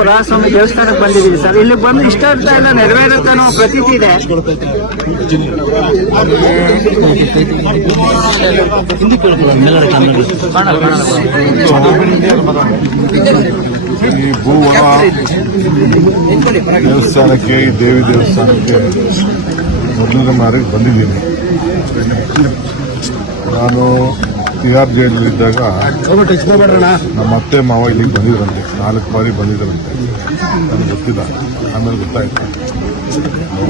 ವರಸ್ವಾಮಿ ದೇವಸ್ಥಾನಕ್ಕೆ ಬಂದಿದ್ದೀವಿ ಸರ್. ಇಲ್ಲಿ ಬಂದು ಇಷ್ಟಾರ್ಥ ಎಲ್ಲ ನೆರವೇರುತ್ತೆ ಅನ್ನೋ ಪ್ರತೀತಿ ಇದೆ. ಈ ಭೂವನ ದೇವಸ್ಥಾನಕ್ಕೆ, ಈ ದೇವಿ ದೇವಸ್ಥಾನಕ್ಕೆ ಮೊದಲನೇ ಮಾರಿಗೆ ಬಂದಿದ್ದೀನಿ. ನಾನು ತಿಹಾರ್ ಇದ್ದಾಗ ನಮ್ಮ ಅತ್ತೆ ಮಾವ ಇಲ್ಲಿಗೆ ಬಂದಿದ್ರಂತೆ. ನಾಲ್ಕು ಬಾರಿ ಬಂದಿದ್ರಂತೆ. ನನಗೆ ಗೊತ್ತಿಲ್ಲ. ಆಮೇಲೆ ಗೊತ್ತಾಯ್ತು.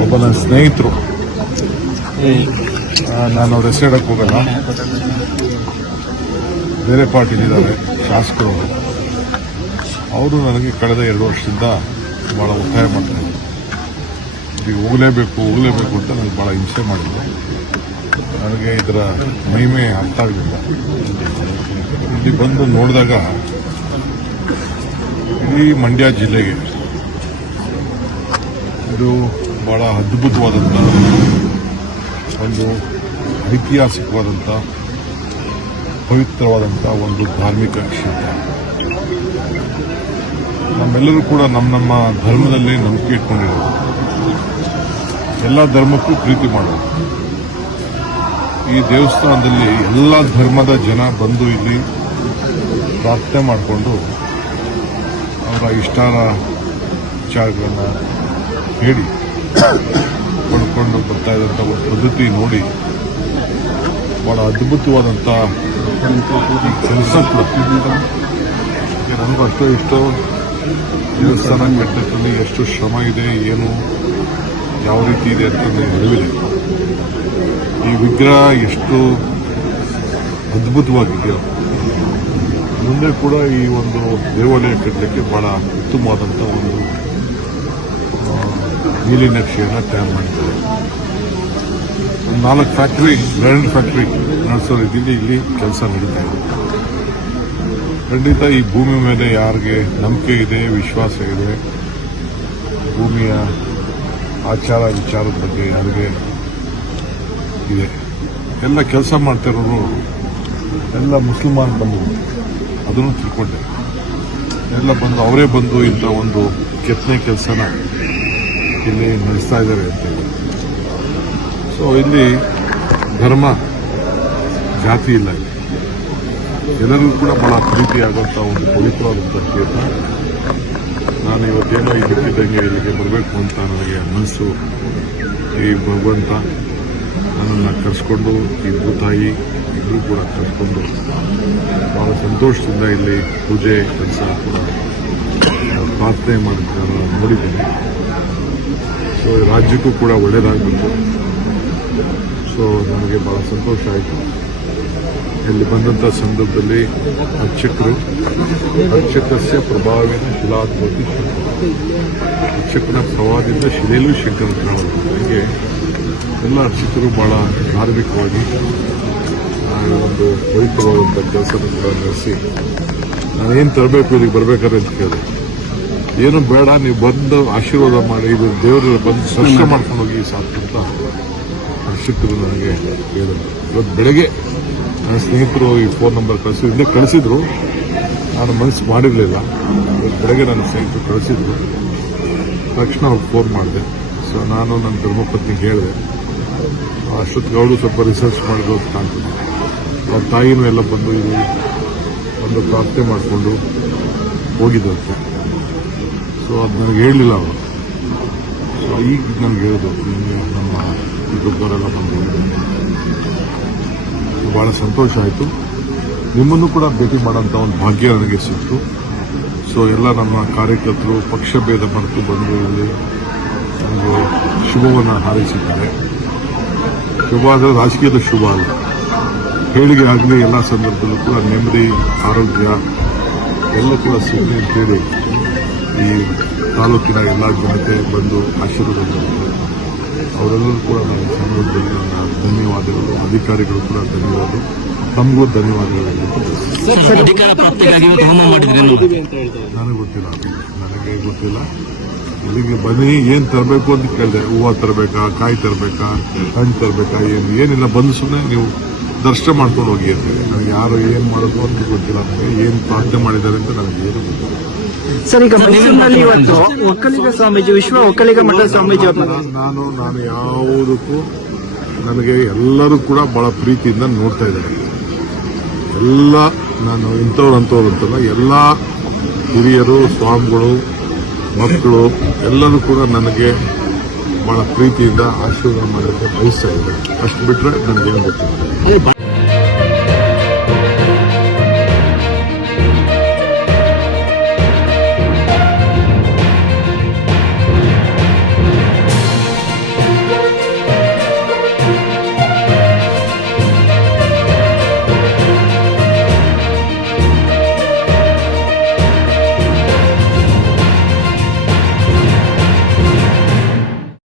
ಒಬ್ಬ ನನ್ನ ಸ್ನೇಹಿತರು. ನಾನು ಅವ್ರ ಹೆಸರು ಹೇಳಕ್ ಹೋಗಲ್ಲ. ಬೇರೆ ಪಾರ್ಟಿಲಿದ್ದಾರೆ ಶಾಸಕರು ಅವರು. ನನಗೆ ಕಳೆದ ಎರಡು ವರ್ಷದಿಂದ ಭಾಳ ಒತ್ತಾಯ ಮಾಡ್ತಾರೆ ಈಗ ಹೋಗಲೇಬೇಕು ಹೋಗಲೇಬೇಕು ಅಂತ ನನಗೆ ಭಾಳ ಹಿಂಸೆ ಮಾಡಿದ್ರು. ನನಗೆ ಇದರ ಮಹಿಮೆ ಅರ್ಥ ಆಗಲಿಲ್ಲ ಇಲ್ಲಿ ಬಂದು ನೋಡಿದಾಗ ಇಡೀ ಮಂಡ್ಯ ಜಿಲ್ಲೆಗೆ ಇದು ಬಹಳ ಅದ್ಭುತವಾದಂಥ ಒಂದು ಐತಿಹಾಸಿಕವಾದಂಥ ಪವಿತ್ರವಾದಂಥ ಒಂದು ಧಾರ್ಮಿಕ ಕ್ಷೇತ್ರ. ನಮ್ಮೆಲ್ಲರೂ ಕೂಡ ನಮ್ಮ ನಮ್ಮ ಧರ್ಮದಲ್ಲಿ ನಂಬಿಕೆ ಇಟ್ಕೊಂಡಿರೋದು. ಎಲ್ಲ ಧರ್ಮಕ್ಕೂ ಪ್ರೀತಿ ಮಾಡೋದು. ಈ ದೇವಸ್ಥಾನದಲ್ಲಿ ಎಲ್ಲ ಧರ್ಮದ ಜನ ಬಂದು ಇಲ್ಲಿ ಪ್ರಾರ್ಥನೆ ಮಾಡಿಕೊಂಡು ಅವರ ಇಷ್ಟಾರ ವಿಚಾರಗಳನ್ನು ಹೇಳಿ ಪಡ್ಕೊಂಡು ಬರ್ತಾ ಇದ್ದಂಥ ಒಂದು ಪದ್ಧತಿ ನೋಡಿ ಬಹಳ ಅದ್ಭುತವಾದಂಥ ಕೆಲಸ ನನಗೂ ಅಷ್ಟೋ ಇಷ್ಟೋ ದೇವಸ್ಥಾನ ಕಟ್ಟದಲ್ಲಿ ಎಷ್ಟು ಶ್ರಮ ಇದೆ, ಏನು ಯಾವ ರೀತಿ ಇದೆ ಅಂತ ನನಗೆ ಅರಿವಿದೆ ಈ ವಿಗ್ರಹ ಎಷ್ಟು ಅದ್ಭುತವಾಗಿದೆಯೋ. ಮುಂದೆ ಕೂಡ ಈ ಒಂದು ದೇವಾಲಯ ಕಟ್ಟಲಿಕ್ಕೆ ಬಹಳ ಉತ್ತಮವಾದಂಥ ಒಂದು ನೀಲಿ ನಕ್ಷೆಯನ್ನು ತಯಾರು ಮಾಡಿದ್ದಾರೆ. ಒಂದು ನಾಲ್ಕು ಫ್ಯಾಕ್ಟ್ರಿ, ಗ್ರ್ಯಾಂಡ್ ಫ್ಯಾಕ್ಟ್ರಿ ನಡೆಸೋ ರೀತಿಯಲ್ಲಿ ಇಲ್ಲಿ ಕೆಲಸ ನಡೀತಾ ಇದೆ. ಖಂಡಿತ ಈ ಭೂಮಿ ಮೇಲೆ ಯಾರಿಗೆ ನಂಬಿಕೆ ಇದೆ, ವಿಶ್ವಾಸ ಇದೆ, ಭೂಮಿಯ ಆಚಾರ ವಿಚಾರದ ಬಗ್ಗೆ ಯಾರಿಗೆ ಇದೆ. ಎಲ್ಲ ಕೆಲಸ ಮಾಡ್ತಿರೋರು ಎಲ್ಲ ಮುಸ್ಲಿಮಾನ್ ಬಂದು ಅದನ್ನು ತಿಳ್ಕೊಂಡೆ. ಎಲ್ಲ ಬಂದು, ಅವರೇ ಬಂದು ಇಂಥ ಒಂದು ಕೆತ್ತನೆ ಕೆಲಸನ ಇಲ್ಲಿ ನಡೆಸ್ತಾ ಇದ್ದಾರೆ ಅಂತ ಸೊ ಇಲ್ಲಿ ಧರ್ಮ ಜಾತಿ ಇಲ್ಲ ಇಲ್ಲಿ. ಎಲ್ಲರಿಗೂ ಕೂಡ ಬಹಳ ಪ್ರೀತಿಯಾಗುವಂಥ ಒಂದು ಪವಿತ್ರವಾದಂಥ ಕ್ಷೇತ್ರ. ನಾನು ಇವತ್ತೇನೋ ಇದಕ್ಕಿದ್ದಂಗೆ ಇಲ್ಲಿಗೆ ಬರಬೇಕು ಅಂತ ನನಗೆ ಮನಸ್ಸು ಈ ಭಗವಂತ ನನ್ನನ್ನು ಕರೆಸ್ಕೊಂಡು ಇಬ್ಬರು ಭೂತಾಯಿ ಇಬ್ಬರು ಕೂಡ ಕರೆಸ್ಕೊಂಡು ಬಹಳ ಸಂತೋಷದಿಂದ ಇಲ್ಲಿ ಪೂಜೆ ಕೆಲಸ ಕೂಡ ಪ್ರಾರ್ಥನೆ ಮಾಡಿದ್ದನ್ನು ನೋಡಿದ್ದೀನಿ. ಸೊ ರಾಜ್ಯಕ್ಕೂ ಕೂಡ ಒಳ್ಳೆಯದಾಗಬೇಕು ಸೊ ನನಗೆ ಬಹಳ ಸಂತೋಷ ಆಯಿತು. ಇಲ್ಲಿ ಬಂದಂಥ ಸಂದರ್ಭದಲ್ಲಿ ಅರ್ಚಕರು, ಅರ್ಚಕಸ್ಯ ಪ್ರಭಾವಿನ ಶಿಲಾತ್ಮತಿ ಅರ್ಚಕನ ಪ್ರಭಾವದಿಂದ ಶಿಲೆಯಲ್ಲೂ ಶಂಕರ ಕಾಣುವುದು ಹೀಗೆ ಎಲ್ಲ ಅರ್ಚಕರು ಬಹಳ ಧಾರ್ಮಿಕವಾಗಿ ಒಂದು ಪವಿತ್ರವಾದಂಥ ಕೆಲಸ ನಡೆಸಿ ನಾನೇನು ತರಬೇಕು, ಇಲ್ಲಿಗೆ ಬರ್ಬೇಕಾದ್ರೆ ಅಂತ ಕೇಳಿದೆ. ಏನು ಬೇಡ, ನೀವು ಬಂದು ಆಶೀರ್ವಾದ ಮಾಡಿ, ಇದು ದೇವರು ಬಂದು ಸ್ವಚ್ಛ ಮಾಡ್ಕೊಂಡು ಹೋಗಿ ಸಾಕು ಅಂತ ಅರ್ಚಕರು ನನಗೆ ಹೇಳಿದರು. ಇವತ್ತು ಬೆಳಗ್ಗೆ ನನ್ನ ಸ್ನೇಹಿತರು ಈ ಫೋನ್ ನಂಬರ್ ಕಳಿಸಿದ್ರೆ ಕಳಿಸಿದ್ರು. ನಾನು ಮನಸ್ಸು ಮಾಡಿರಲಿಲ್ಲ. ಬೆಳಗ್ಗೆ ನನ್ನ ಸ್ನೇಹಿತರು ಕಳಿಸಿದ್ರು. ತಕ್ಷಣ ಅವ್ರಿಗೆ ಫೋನ್ ಮಾಡಿದೆ. ಸೊ ನಾನು ನನ್ನ ಧರ್ಮಪತ್ನಿಗೆ ಹೇಳಿದೆ. ಅಷ್ಟೊತ್ತಿಗೆ ಅವಳು ಸ್ವಲ್ಪ ರಿಸರ್ಚ್ ಮಾಡಿದ್ರು ಅಂತ ಕಾಣ್ತದೆ. ಅವ್ರ ತಾಯಿನೂ ಎಲ್ಲ ಬಂದು ಇಲ್ಲಿ ಒಂದು ಪ್ರಾರ್ಥನೆ ಮಾಡಿಕೊಂಡು ಹೋಗಿದ್ದಂತೆ ಸೊ ಅದು ನನಗೆ ಹೇಳಲಿಲ್ಲ ಅವರು ಸೊ ಈಗ ನನಗೆ ಹೇಳಿದ್ರು ನಮ್ಮ ಯೂಟ್ಯೂಬರೆಲ್ಲ ಬಂದು ಬಹಳ ಸಂತೋಷ ಆಯಿತು. ನಿಮ್ಮನ್ನು ಕೂಡ ಭೇಟಿ ಮಾಡೋಂಥ ಒಂದು ಭಾಗ್ಯ ನನಗೆ ಸಿಕ್ತು. ಸೊ ಎಲ್ಲ ನಮ್ಮ ಕಾರ್ಯಕರ್ತರು ಪಕ್ಷ ಭೇದ ಮರೆತು ಬಂದು ಇಲ್ಲಿ ನನಗೆ ಶುಭವನ್ನು ಹಾರೈಸಿದ್ದಾರೆ. ಶುಭ ಅಂದರೆ ರಾಜಕೀಯದ ಶುಭ ಅಲ್ಲ. ಹೇಳಿಗೆ ಆಗಲಿ ಎಲ್ಲ ಸಂದರ್ಭದಲ್ಲೂ ಕೂಡ ನೆಮ್ಮದಿ, ಆರೋಗ್ಯ ಎಲ್ಲ ಕೂಡ ಸಿಗಲಿ ಅಂತೇಳಿ ಈ ತಾಲೂಕಿನ ಎಲ್ಲ ಜನತೆ ಬಂದು ಆಶೀರ್ವಾದ ಅವರೆಲ್ಲರೂ ಕೂಡ ನನಗೆ ಸಂದರ್ಭದಲ್ಲಿ ನನ್ನ ಧನ್ಯವಾದಗಳು ಅಧಿಕಾರಿಗಳು ಕೂಡ ಧನ್ಯವಾದ ತಮಗೂ ಧನ್ಯವಾದಗಳು. ನನಗೆ ಗೊತ್ತಿಲ್ಲ ನನಗೆ ಗೊತ್ತಿಲ್ಲ. ಇಲ್ಲಿಗೆ ಬನ್ನಿ ಏನ್ ತರಬೇಕು ಅಂತ ಕೇಳಿದೆ. ಹೂವು ತರಬೇಕಾ ಕಾಯಿ ತರಬೇಕಾ ಹಣ್ಣು ತರಬೇಕಾ ಏನು? ಏನಿಲ್ಲ. ಬಂದು ಸುಮ್ಮನೆ ನೀವು ದರ್ಶನ ಮಾಡ್ಕೊಂಡು ಹೋಗಿ ಅಂತ ನನಗೆ ಯಾರು ಏನು ಮಾಡೋದು ಅಂತ ಗೊತ್ತಿಲ್ಲ ನನಗೆ. ಏನು ಪ್ರಾರ್ಥನೆ ಮಾಡಿದ್ದಾರೆ ಅಂತ ನನಗೆ ಏನು ಗೊತ್ತಿಲ್ಲ. ಸರ್ ಈಗ ಮೈಸೂರಿನಲ್ಲಿ ಇವತ್ತು ಒಕ್ಕಲಿಗ ಸ್ವಾಮೀಜಿ ವಿಶ್ವ ಒಕ್ಕಲಿಗ ಮಠ ಸ್ವಾಮೀಜಿ ನಾನು- ನಾನು ನಾನು ಯಾವುದಕ್ಕೂ ನನಗೆ ಎಲ್ಲರೂ ಕೂಡ ಬಹಳ ಪ್ರೀತಿಯಿಂದ ನೋಡ್ತಾ ಇದ್ದಾರೆ. ಎಲ್ಲ ನಾನು ಇಂಥವ್ರು ಅಂಥವ್ರು ಅಂತಲ್ಲ ಎಲ್ಲ ಹಿರಿಯರು ಸ್ವಾಮಿಗಳು ಮಕ್ಕಳು ಎಲ್ಲರೂ ಕೂಡ ನನಗೆ ಬಹಳ ಪ್ರೀತಿಯಿಂದ ಆಶೀರ್ವಾದ ಮಾಡೋಕ್ಕೆ ಬಯಸ್ತಾ ಇದ್ದಾರೆ ಅಷ್ಟು ಬಿಟ್ಟರೆ ನನಗೇನು ಗೊತ್ತಿಲ್ಲ.